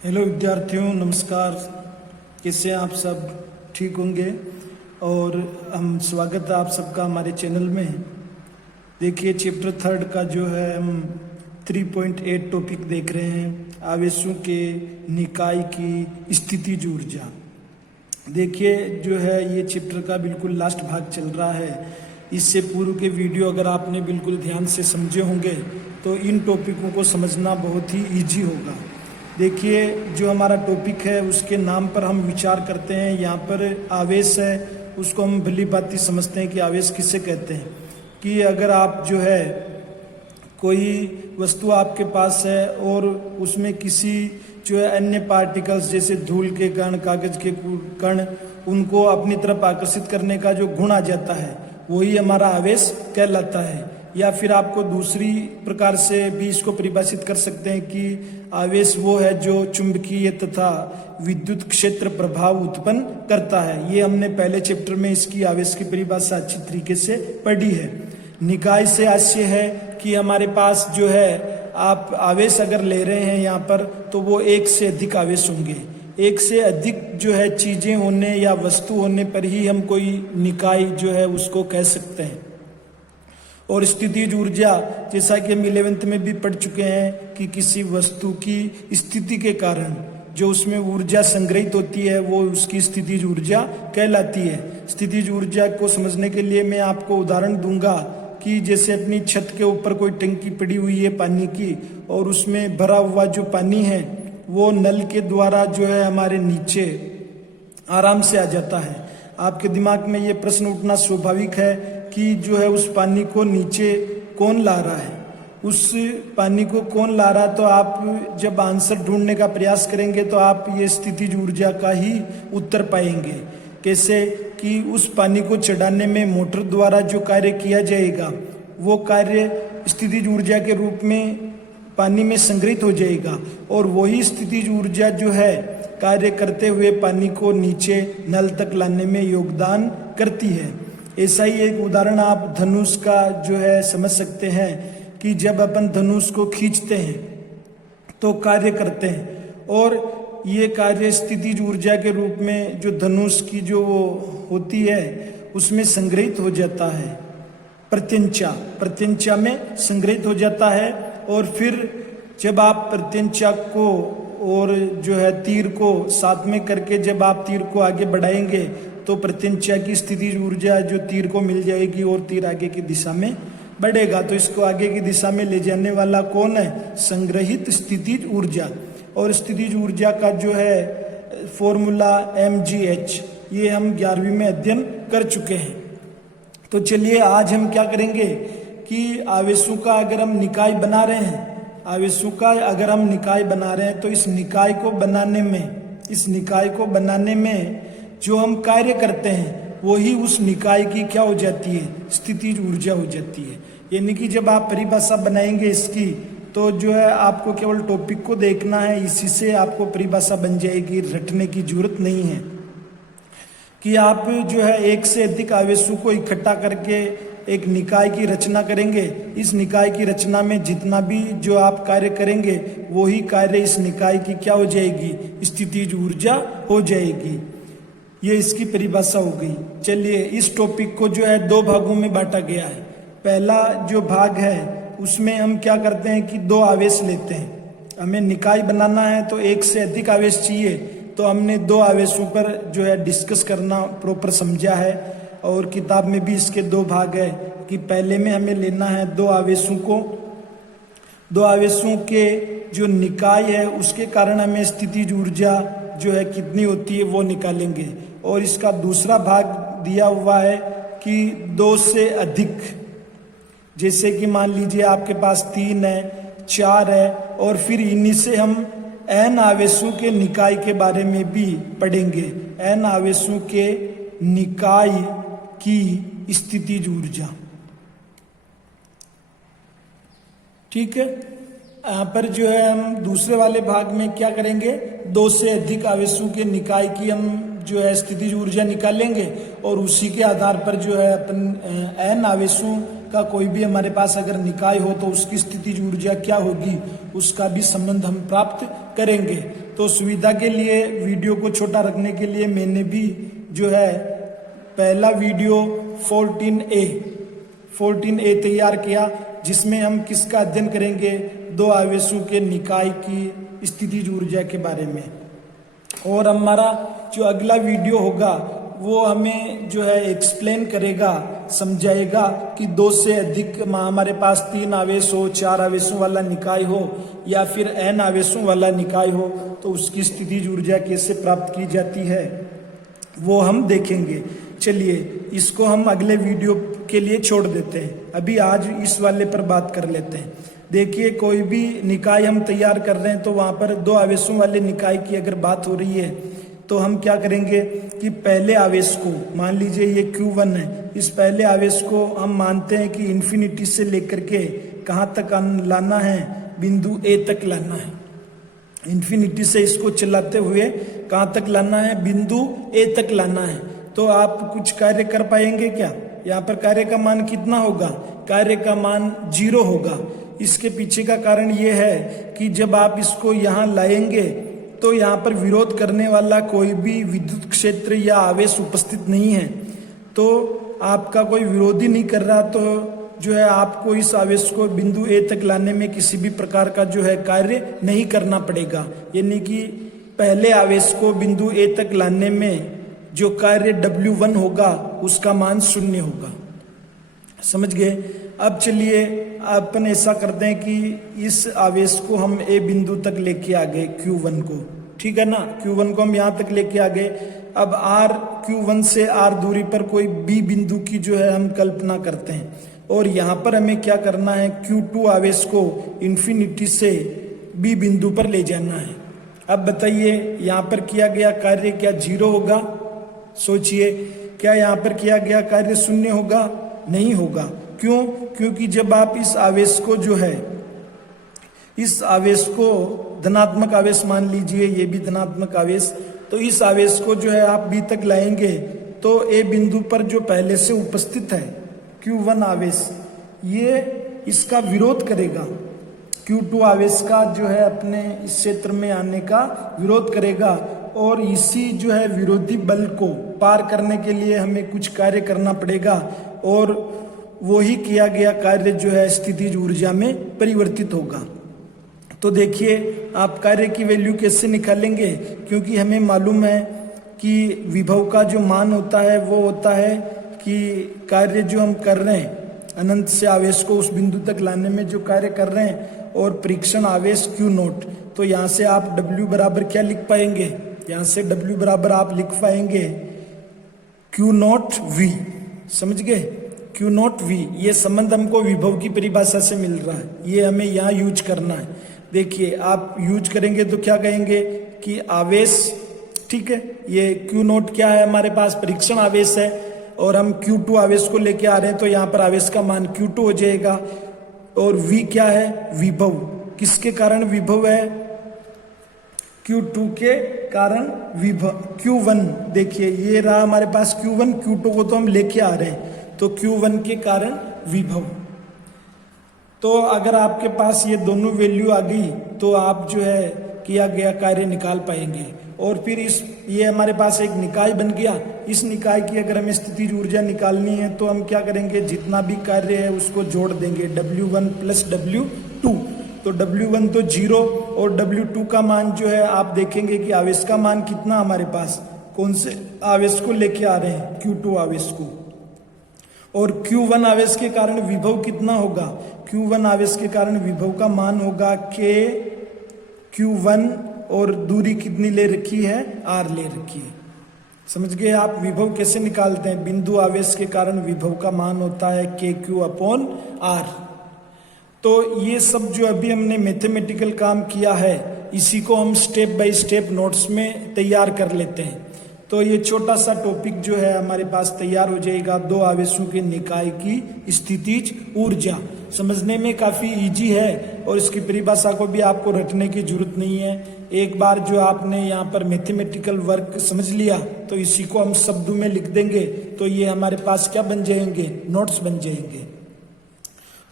Hello विद्यार्थियों, नमस्कार। कैसे हैं आप सब? ठीक होंगे। और हम स्वागत है आप सबका हमारे चैनल में। देखिए, चैप्टर 3 का जो है हम 3.8 टॉपिक देख रहे हैं, आवेशों के निकाय की स्थितिज ऊर्जा। देखिए, जो है ये चैप्टर का बिल्कुल लास्ट भाग चल रहा है। इससे पूर्व के वीडियो अगर आपने बिल्कुल ध्यान से समझे होंगे तो इन टॉपिकों को समझना बहुत ही ईजी होगा। देखिए, जो हमारा टॉपिक है उसके नाम पर हम विचार करते हैं। यहाँ पर आवेश है, उसको हम भली भांति समझते हैं कि आवेश किसे कहते हैं। कि अगर आप जो है कोई वस्तु आपके पास है और उसमें किसी जो है अन्य पार्टिकल्स जैसे धूल के कण, कागज के कण, उनको अपनी तरफ आकर्षित करने का जो गुण आ जाता है वही हमारा आवेश कहलाता है। या फिर आपको दूसरी प्रकार से भी इसको परिभाषित कर सकते हैं कि आवेश वो है जो चुंबकीय तथा विद्युत क्षेत्र प्रभाव उत्पन्न करता है। ये हमने पहले चैप्टर में इसकी आवेश की परिभाषा अच्छी तरीके से पढ़ी है। निकाय से आशय है कि हमारे पास जो है आप आवेश अगर ले रहे हैं यहाँ पर तो वो एक से अधिक आवेश होंगे। एक से अधिक जो है चीजें होने या वस्तु होने पर ही हम कोई निकाय जो है उसको कह सकते हैं। और स्थितिज ऊर्जा, जैसा कि हम 11th में भी पढ़ चुके हैं कि किसी वस्तु की स्थिति के कारण जो उसमें ऊर्जा संग्रहित होती है वो उसकी स्थितिज ऊर्जा कहलाती है। स्थितिज ऊर्जा को समझने के लिए मैं आपको उदाहरण दूंगा कि जैसे अपनी छत के ऊपर कोई टंकी पड़ी हुई है पानी की, और उसमें भरा हुआ जो पानी है वो नल के द्वारा जो है हमारे नीचे आराम से आ जाता है। आपके दिमाग में ये प्रश्न उठना स्वाभाविक है कि जो है उस पानी को नीचे कौन ला रहा है, उस पानी को कौन ला रहा है। तो आप जब आंसर ढूंढने का प्रयास करेंगे तो आप ये स्थितिज ऊर्जा का ही उत्तर पाएंगे। कैसे कि उस पानी को चढ़ाने में मोटर द्वारा जो कार्य किया जाएगा वो कार्य स्थितिज ऊर्जा के रूप में पानी में संग्रहित हो जाएगा, और वही स्थितिज ऊर्जा जो है कार्य करते हुए पानी को नीचे नल तक लाने में योगदान करती है। ऐसा ही एक उदाहरण आप धनुष का जो है समझ सकते हैं कि जब अपन धनुष को खींचते हैं तो कार्य करते हैं, और ये कार्य स्थितिज ऊर्जा के रूप में जो धनुष की जो वो होती है उसमें संग्रहित हो जाता है। प्रत्यंचा में संग्रहित हो जाता है। और फिर जब आप प्रत्यंचा को और जो है तीर को साथ में करके जब आप तीर को आगे बढ़ाएंगे तो प्रत्यंचा की स्थितिज ऊर्जा जो तीर को मिल जाएगी और तीर आगे की दिशा में बढ़ेगा। तो इसको आगे की दिशा में ले जाने वाला कौन है? संग्रहित स्थितिज ऊर्जा। और स्थितिज ऊर्जा का जो है फॉर्मूला mgh, ये हम 11वीं में अध्ययन कर चुके हैं। तो चलिए आज हम क्या करेंगे कि आवेशों का अगर हम निकाय बना रहे हैं, तो इस निकाय को बनाने में जो हम कार्य करते हैं वही उस निकाय की क्या हो जाती है? स्थितिज ऊर्जा हो जाती है। यानी कि जब आप परिभाषा बनाएंगे इसकी तो जो है आपको केवल टॉपिक को देखना है, इसी से आपको परिभाषा बन जाएगी, रटने की जरूरत नहीं है। कि आप जो है एक से अधिक आवेशों को इकट्ठा करके एक निकाय की रचना करेंगे। इस निकाय की रचना में जितना भी जो आप कार्य करेंगे वही कार्य इस निकाय की क्या हो जाएगी? स्थितिज ऊर्जा हो जाएगी। ये इसकी परिभाषा हो गई। चलिए, इस टॉपिक को जो है 2 भागों में बांटा गया है। पहला जो भाग है उसमें हम क्या करते हैं कि 2 आवेश लेते हैं। हमें निकाय बनाना है तो एक से अधिक आवेश चाहिए, तो हमने 2 आवेशों पर जो है डिस्कस करना प्रॉपर समझा है। और किताब में भी इसके 2 भाग है कि पहले में हमें लेना है 2 आवेशों को, 2 आवेशों के जो निकाय है उसके कारण हमें स्थितिज ऊर्जा जो है कितनी होती है वो निकालेंगे। और इसका दूसरा भाग दिया हुआ है कि 2 से अधिक, जैसे कि मान लीजिए आपके पास 3 है, 4 है, और फिर इन्हीं से हम n आवेशों के निकाय के बारे में भी पढ़ेंगे। n आवेशों के निकाय की स्थितिज ऊर्जा। ठीक है, यहाँ पर जो है हम दूसरे वाले भाग में क्या करेंगे? 2 से अधिक आवेशों के निकाय की हम जो है स्थितिज ऊर्जा निकालेंगे, और उसी के आधार पर जो है अपन n आवेशों का कोई भी हमारे पास अगर निकाय हो तो उसकी स्थितिज ऊर्जा क्या होगी उसका भी संबंध हम प्राप्त करेंगे। तो सुविधा के लिए वीडियो को छोटा रखने के लिए मैंने भी जो है पहला वीडियो 14A तैयार किया, जिसमें हम किसका अध्ययन करेंगे, दो आवेशों के निकाय की स्थितिज ऊर्जा के बारे में। और हमारा जो अगला वीडियो होगा वो हमें जो है एक्सप्लेन करेगा, समझाएगा कि दो से अधिक हमारे पास 3 आवेश हो, 4 आवेशों वाला निकाय हो या फिर n आवेशों वाला निकाय हो तो उसकी स्थितिज ऊर्जा कैसे प्राप्त की जाती है वो हम देखेंगे। चलिए इसको हम अगले वीडियो के लिए छोड़ देते हैं, अभी आज इस वाले पर बात कर लेते हैं। देखिए कोई भी निकाय हम तैयार कर रहे हैं तो वहाँ पर 2 आवेशों वाले निकाय की अगर बात हो रही है तो हम क्या करेंगे कि पहले आवेश को, मान लीजिए ये Q1 है, इस पहले आवेश को हम मानते हैं कि इन्फिनिटी से लेकर के कहाँ तक लाना है, बिंदु A तक लाना है। इन्फिनिटी से इसको चलाते हुए कहाँ तक लाना है, बिंदु A तक लाना है। तो आप कुछ कार्य कर पाएंगे क्या? यहाँ पर कार्य का मान कितना होगा? कार्य का मान 0 होगा। इसके पीछे का कारण ये है कि जब आप इसको यहाँ लाएंगे तो यहाँ पर विरोध करने वाला कोई भी विद्युत क्षेत्र या आवेश उपस्थित नहीं है, तो आपका कोई विरोधी नहीं कर रहा, तो जो है आपको इस आवेश को बिंदु A तक लाने में किसी भी प्रकार का जो है कार्य नहीं करना पड़ेगा। यानी कि पहले आवेश को बिंदु A तक लाने में जो कार्य W1 होगा उसका मान 0 होगा। समझ गए? अब चलिए अपन ऐसा करते हैं कि इस आवेश को हम A बिंदु तक लेके आ गए, Q1 को, ठीक है ना, Q1 को हम यहाँ तक लेके आ गए। अब Q1 से R दूरी पर कोई B बिंदु की जो है हम कल्पना करते हैं और यहाँ पर हमें क्या करना है, Q2 आवेश को इन्फिनिटी से B बिंदु पर ले जाना है। अब बताइए यहाँ पर किया गया कार्य क्या 0 होगा? सोचिए, क्या यहाँ पर किया गया कार्य 0 होगा? नहीं होगा। क्यों? क्योंकि जब आप इस आवेश को जो है, इस आवेश को धनात्मक आवेश मान लीजिए, ये भी धनात्मक आवेश, तो इस आवेश को जो है आप B तक लाएंगे तो A बिंदु पर जो पहले से उपस्थित है Q1 आवेश, ये इसका विरोध करेगा, Q2 आवेश का जो है अपने इस क्षेत्र में आने का विरोध करेगा और इसी जो है विरोधी बल को पार करने के लिए हमें कुछ कार्य करना पड़ेगा और वो ही किया गया कार्य जो है स्थितिज ऊर्जा में परिवर्तित होगा। तो देखिए आप कार्य की वैल्यू कैसे निकालेंगे, क्योंकि हमें मालूम है कि विभव का जो मान होता है वो होता है कि कार्य जो हम कर रहे हैं अनंत से आवेश को उस बिंदु तक लाने में जो कार्य कर रहे हैं और परीक्षण आवेश Q0। तो यहाँ से आप W बराबर क्या लिख पाएंगे, यहाँ से W बराबर आप लिख पाएंगे Q0V। समझ गए? Q0V, ये संबंध हमको विभव की परिभाषा से मिल रहा है, ये हमें यहाँ यूज करना है। देखिए आप यूज करेंगे तो क्या कहेंगे कि आवेश, ठीक है, ये Q0 क्या है, हमारे पास परीक्षण आवेश है और हम Q2 आवेश को लेके आ रहे हैं तो यहाँ पर आवेश का मान Q2 हो जाएगा। और V क्या है, विभव, किसके कारण विभव है, Q2 के कारण विभव। Q1 देखिए ये रहा हमारे पास Q1, Q2 को तो हम लेके आ रहे हैं तो Q1 के कारण विभव। तो अगर आपके पास ये दोनों वैल्यू आ गई तो आप जो है किया गया कार्य निकाल पाएंगे। और फिर ये हमारे पास एक निकाय बन गया। इस निकाय की अगर हमें स्थितिज ऊर्जा निकालनी है तो हम क्या करेंगे, जितना भी कार्य है उसको जोड़ देंगे, W1 प्लस W2। तो W1 तो 0 और W2 का मान जो है आप देखेंगे कि आवेश का मान कितना हमारे पास, कौन से आवेश को लेके आ रहे हैं, Q2 आवेश को। और Q1 आवेश के कारण विभव कितना होगा, Q1 आवेश के कारण विभव का मान होगा K Q1 और दूरी कितनी ले रखी है, R ले रखी है। समझ गए आप विभव कैसे निकालते हैं? बिंदु आवेश के कारण विभव का मान होता है KQ/R। तो ये सब जो अभी हमने मैथमेटिकल काम किया है इसी को हम स्टेप बाय स्टेप नोट्स में तैयार कर लेते हैं। तो ये छोटा सा टॉपिक जो है हमारे पास तैयार हो जाएगा, दो आवेशों के निकाय की स्थितिज ऊर्जा। समझने में काफी इजी है और इसकी परिभाषा को भी आपको रटने की जरूरत नहीं है। एक बार जो आपने यहाँ पर मैथमेटिकल वर्क समझ लिया तो इसी को हम शब्दों में लिख देंगे तो ये हमारे पास क्या बन जाएंगे, नोट्स बन जाएंगे।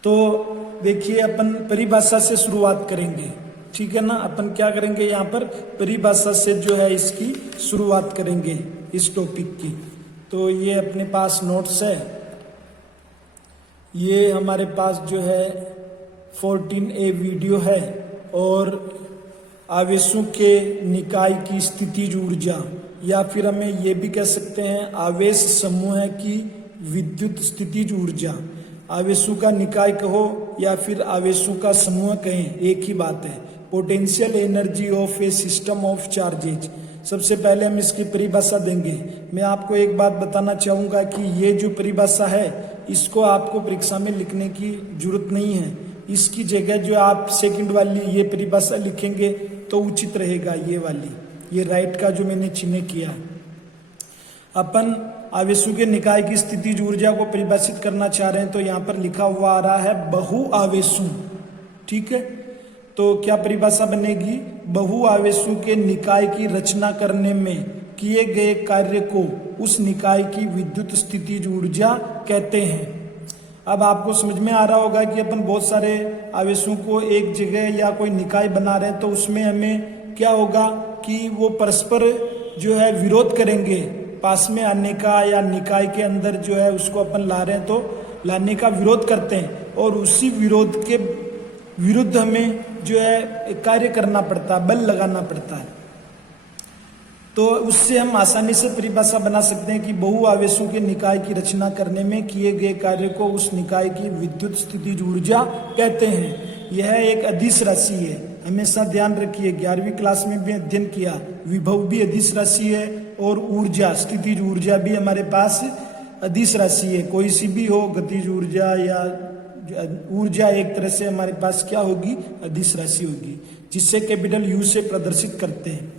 तो देखिए अपन परिभाषा से शुरुआत करेंगे। ठीक है ना। अपन क्या करेंगे, यहाँ पर परिभाषा से जो है इसकी शुरुआत करेंगे इस टॉपिक की। तो ये अपने पास नोट्स है, ये हमारे पास जो है 14A वीडियो है, और आवेशों के निकाय की स्थितिज ऊर्जा, या फिर हमें ये भी कह सकते हैं आवेश समूह की विद्युत स्थितिज ऊर्जा। आवेशों का निकाय कहो या फिर आवेशों का समूह कहें, एक ही बात है। Potential energy of A system of charges. सबसे पहले हम इसकी परिभाषा देंगे। मैं आपको एक बात बताना चाहूँगा कि ये जो परिभाषा है इसको आपको परीक्षा में लिखने की जरूरत नहीं है। इसकी जगह जो आप सेकंड वाली ये परिभाषा लिखेंगे तो उचित रहेगा, ये वाली, ये राइट का जो मैंने चिन्ह किया है। अपन आवेशों के निकाय की स्थितिज ऊर्जा को परिभाषित करना चाह रहे हैं, तो यहाँ पर लिखा हुआ आ रहा है बहु आवेशों, ठीक है। तो क्या परिभाषा बनेगी, बहु आवेशों के निकाय की रचना करने में किए गए कार्य को उस निकाय की विद्युत स्थितिज ऊर्जा कहते हैं। अब आपको समझ में आ रहा होगा कि अपन बहुत सारे आवेशों को एक जगह या कोई निकाय बना रहे हैं, तो उसमें हमें क्या होगा कि वो परस्पर जो है विरोध करेंगे पास में आने का, या निकाय के अंदर जो है उसको अपन ला रहे हैं तो लाने का विरोध करते हैं, और उसी विरोध के विरुद्ध हमें जो है कार्य करना पड़ता है, बल लगाना पड़ता है। तो उससे हम आसानी से परिभाषा बना सकते हैं कि बहु आवेशों के निकाय की रचना करने में किए गए कार्य को उस निकाय की विद्युत स्थितिज ऊर्जा कहते हैं। यह एक अदिश राशि है, हमेशा ध्यान रखिए, 11वीं क्लास में भी अध्ययन किया। विभव भी अदिश राशि है और ऊर्जा, स्थितिज ऊर्जा भी हमारे पास अदिश राशि है। कोई सी भी हो, गतिज ऊर्जा या ऊर्जा, एक तरह से हमारे पास क्या होगी, अदिश राशि होगी, जिससे कैपिटल यू से प्रदर्शित करते हैं।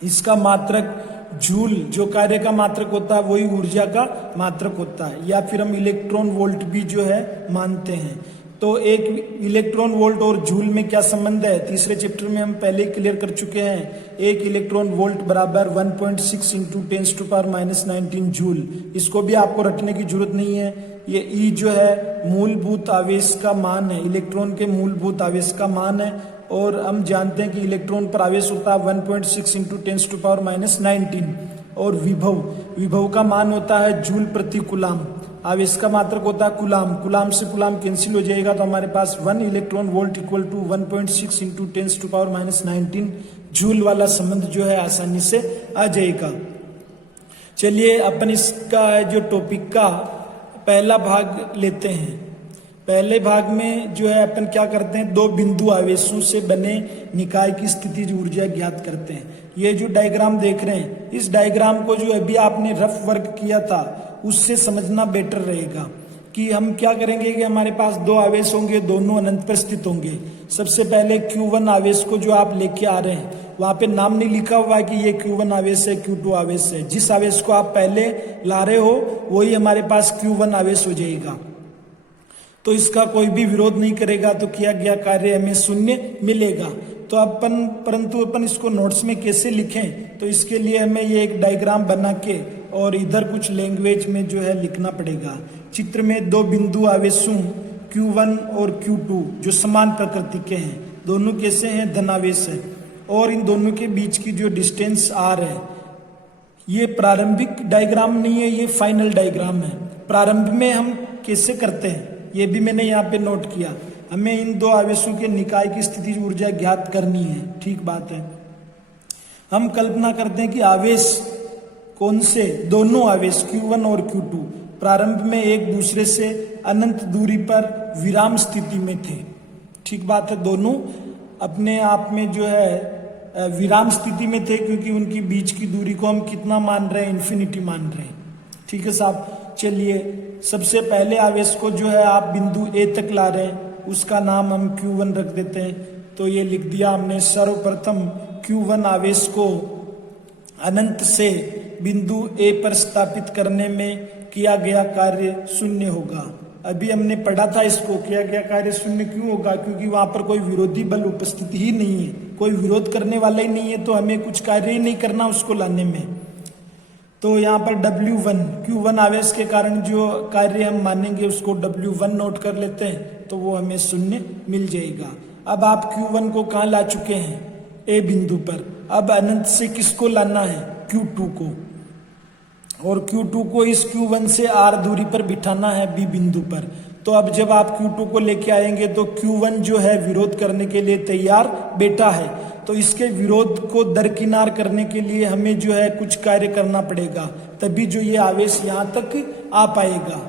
इसका मात्रक जूल, जो कार्य का मात्रक होता है वही ऊर्जा का मात्रक होता है, या फिर हम इलेक्ट्रॉन वोल्ट भी जो है मानते हैं। तो एक इलेक्ट्रॉन वोल्ट और जूल में क्या संबंध है, तीसरे चैप्टर में हम पहले ही क्लियर कर चुके हैं। एक इलेक्ट्रॉन वोल्ट बराबर 1.6 इंटू 10⁻⁻19 जूल। इसको भी आपको रटने की जरूरत नहीं है। ये ई जो है मूलभूत आवेश का मान है, इलेक्ट्रॉन के मूलभूत आवेश का मान है, और हम जानते हैं कि इलेक्ट्रॉन पर आवेश होता है 1.6 इंटू 10⁻⁻19, और विभव का मान होता है जूल प्रति कूलाम। आवेश का मात्रक होता है कूलाम, कूलाम से कूलाम कैंसिल हो जाएगा, तो हमारे पास 1 electron volt equal to 1.6 into 10⁻⁻19 joule वाला संबंध जो है आसानी से आ जाएगा। चलिए अपन इसका जो टॉपिक का पहला भाग लेते हैं। पहले भाग में जो है अपन क्या करते हैं, दो बिंदु आवेशों से बने निकाय की स्थितिज ऊर्जा ज्ञात करते हैं। ये जो डायग्राम देख रहे हैं, इस डायग्राम को जो अभी आपने रफ वर्क किया था उससे समझना बेटर रहेगा कि हम क्या करेंगे कि हमारे पास दो आवेश होंगे, दोनों अनंत पर स्थित होंगे। सबसे पहले Q1 आवेश को जो आप लेके आ रहे हैं, वहां पे नाम नहीं लिखा हुआ है कि ये Q1 आवेश है, Q2 आवेश है। जिस आवेश को आप पहले ला रहे हो वही हमारे पास Q1 आवेश हो जाएगा, तो इसका कोई भी विरोध नहीं करेगा, तो किया गया कार्य हमें शून्य मिलेगा। तो परंतु अपन इसको नोट्स में कैसे लिखें, तो इसके लिए हमें ये एक डायग्राम बना के और इधर कुछ लैंग्वेज में जो है लिखना पड़ेगा। चित्र में दो बिंदु आवेशों Q1 और Q2 जो समान प्रकृति के हैं, दोनों कैसे हैं, धनावेश है, और इन दोनों के बीच की जो डिस्टेंस R है, ये प्रारंभिक डायग्राम नहीं है, ये फाइनल डायग्राम है। प्रारंभ में हम कैसे करते हैं ये भी मैंने यहाँ पे नोट किया। हमें इन दो आवेशों के निकाय की स्थितिज ऊर्जा ज्ञात करनी है, ठीक बात है। हम कल्पना करते हैं कि आवेश कौन से, दोनों आवेश Q1 और Q2 प्रारंभ में एक दूसरे से अनंत दूरी पर विराम स्थिति में थे, ठीक बात है। दोनों अपने आप में जो है विराम स्थिति में थे, क्योंकि उनकी बीच की दूरी को हम कितना मान रहे हैं, इन्फिनिटी मान रहे हैं, ठीक है साहब। चलिए सबसे पहले आवेश को जो है आप बिंदु A तक ला रहे हैं, उसका नाम हम Q1 रख देते हैं। तो ये लिख दिया हमने। सर्वप्रथम Q1 आवेश को अनंत से बिंदु A पर स्थापित करने में किया गया कार्य शून्य होगा। अभी हमने पढ़ा था इसको, किया गया कार्य शून्य क्यों होगा, क्योंकि वहां पर कोई विरोधी बल उपस्थित ही नहीं है, कोई विरोध करने वाला ही नहीं है, तो हमें कुछ कार्य ही नहीं करना उसको लाने में। तो यहाँ पर W1 Q1 आवेश के कारण जो कार्य हम मानेंगे उसको W1 नोट कर लेते हैं, तो वो हमें शून्य मिल जाएगा। अब आप Q1 को कहाँ ला चुके हैं, ए बिंदु पर। अब अनंत से किसको लाना है, Q2 को, और Q2 को इस Q1 से R दूरी पर बिठाना है B बिंदु पर। तो अब जब आप Q2 को लेके आएंगे तो Q1 जो है विरोध करने के लिए तैयार बैठा है, तो इसके विरोध को दरकिनार करने के लिए हमें जो है कुछ कार्य करना पड़ेगा, तभी जो ये आवेश यहाँ तक आ पाएगा।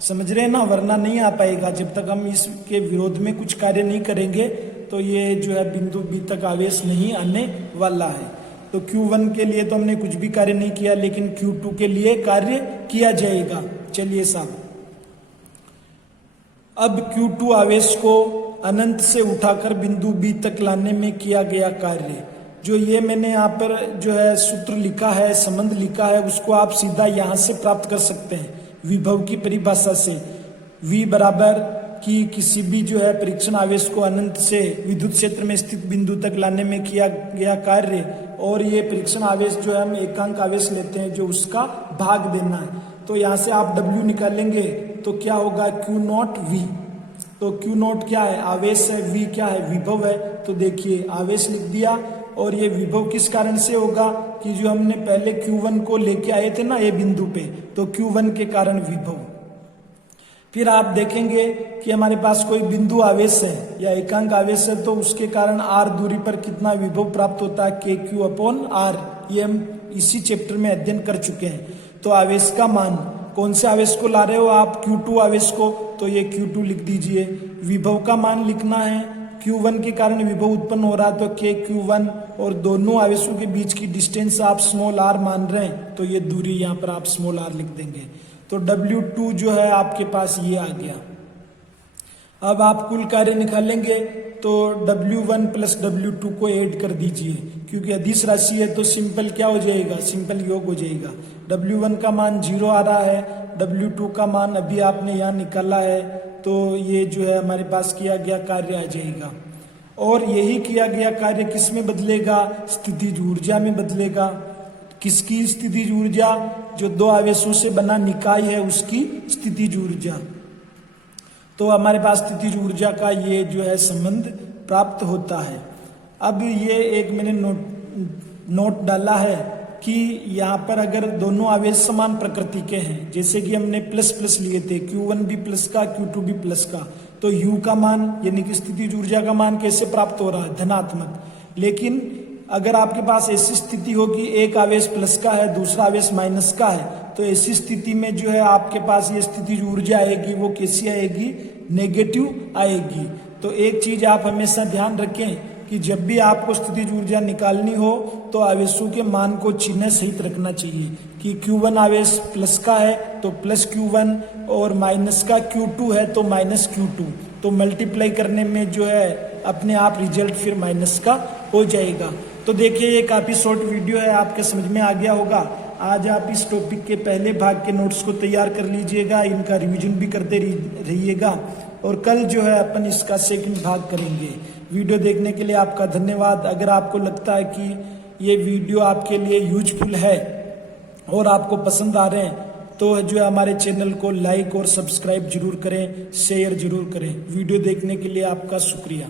समझ रहे हैं ना, वरना नहीं आ पाएगा। जब तक हम इसके विरोध में कुछ कार्य नहीं करेंगे तो ये जो है बिंदु B तक आवेश नहीं आने वाला है। तो Q1 के लिए तो हमने कुछ भी कार्य नहीं किया, लेकिन Q2 के लिए कार्य किया जाएगा। चलिए साहब, अब Q2 आवेश को अनंत से उठाकर बिंदु B तक लाने में किया गया कार्य, जो ये मैंने यहाँ पर जो है सूत्र लिखा है, संबंध लिखा है, उसको आप सीधा यहाँ से प्राप्त कर सकते हैं विभव की परिभाषा से। V बराबर कि किसी भी जो है परीक्षण आवेश को अनंत से विद्युत क्षेत्र में स्थित बिंदु तक लाने में किया गया कार्य, और ये परीक्षण आवेश जो है हम एकांक आवेश लेते हैं, जो उसका भाग देना है। तो यहाँ से आप W निकालेंगे तो क्या होगा, Q0 V। तो Q0 क्या है, आवेश है, V क्या है, विभव है। तो देखिए आवेश लिख दिया, और ये विभव किस कारण से होगा कि जो हमने पहले Q1 को लेके आए थे ना ए बिंदु पे, तो Q1 के कारण विभव। फिर आप देखेंगे कि हमारे पास कोई बिंदु आवेश है या एकांक आवेश है, तो उसके कारण R दूरी पर कितना विभव प्राप्त होता है, KQ/R। ये हम इसी चैप्टर में अध्ययन कर चुके हैं। तो आवेश का मान, कौन से आवेश को ला रहे हो आप, Q2 आवेश को, तो ये Q2 लिख दीजिए। विभव का मान लिखना है, Q1 के कारण विभव उत्पन्न हो रहा है तो KQ1, और दोनों आवेशों के बीच की डिस्टेंस आप स्मॉल r मान रहे हैं, तो ये दूरी यहाँ पर आप स्मॉल r लिख देंगे। तो W2 जो है आपके पास ये आ गया। अब आप कुल कार्य निकालेंगे तो W1 प्लस W2 को ऐड कर दीजिए, क्योंकि अदिश राशि है तो सिंपल क्या हो जाएगा, सिंपल योग हो जाएगा। W1 का मान 0 आ रहा है, W2 का मान अभी आपने यहाँ निकाला है, तो ये जो है हमारे पास किया गया कार्य आ जाएगा। और यही किया गया कार्य किस में बदलेगा, स्थितिज ऊर्जा में बदलेगा। किसकी स्थितिज ऊर्जा, जो दो आवेशों से बना निकाय है उसकी स्थितिज ऊर्जा। तो हमारे पास स्थितिज ऊर्जा का ये जो है संबंध प्राप्त होता है। अब ये एक मैंने नोट डाला है कि यहाँ पर अगर दोनों आवेश समान प्रकृति के हैं, जैसे कि हमने प्लस प्लस लिए थे, Q1 भी प्लस का Q2 भी प्लस का, तो U का मान यानी कि स्थितिज ऊर्जा का मान कैसे प्राप्त हो रहा है, धनात्मक। लेकिन अगर आपके पास ऐसी स्थिति होगी, एक आवेश प्लस का है दूसरा आवेश माइनस का है, तो ऐसी स्थिति में जो है आपके पास ये स्थितिज ऊर्जा आएगी, वो कैसी आएगी, नेगेटिव आएगी। तो एक चीज आप हमेशा ध्यान रखें कि जब भी आपको स्थितिज ऊर्जा निकालनी हो तो आवेशों के मान को चिन्ह सहित रखना चाहिए कि Q1 आवेश प्लस का है तो प्लस Q1, और माइनस का Q2 है तो माइनस Q2। तो मल्टीप्लाई करने में जो है अपने आप रिजल्ट फिर माइनस का हो जाएगा। तो देखिए ये काफी शॉर्ट वीडियो है, आपके समझ में आ गया होगा। आज आप इस टॉपिक के पहले भाग के नोट्स को तैयार कर लीजिएगा, इनका रिवीजन भी करते रहिएगा, और कल जो है अपन इसका सेकंड भाग करेंगे। वीडियो देखने के लिए आपका धन्यवाद। अगर आपको लगता है कि ये वीडियो आपके लिए यूजफुल है और आपको पसंद आ रहे हैं, तो जो है हमारे चैनल को लाइक और सब्सक्राइब जरूर करें, शेयर जरूर करें। वीडियो देखने के लिए आपका शुक्रिया।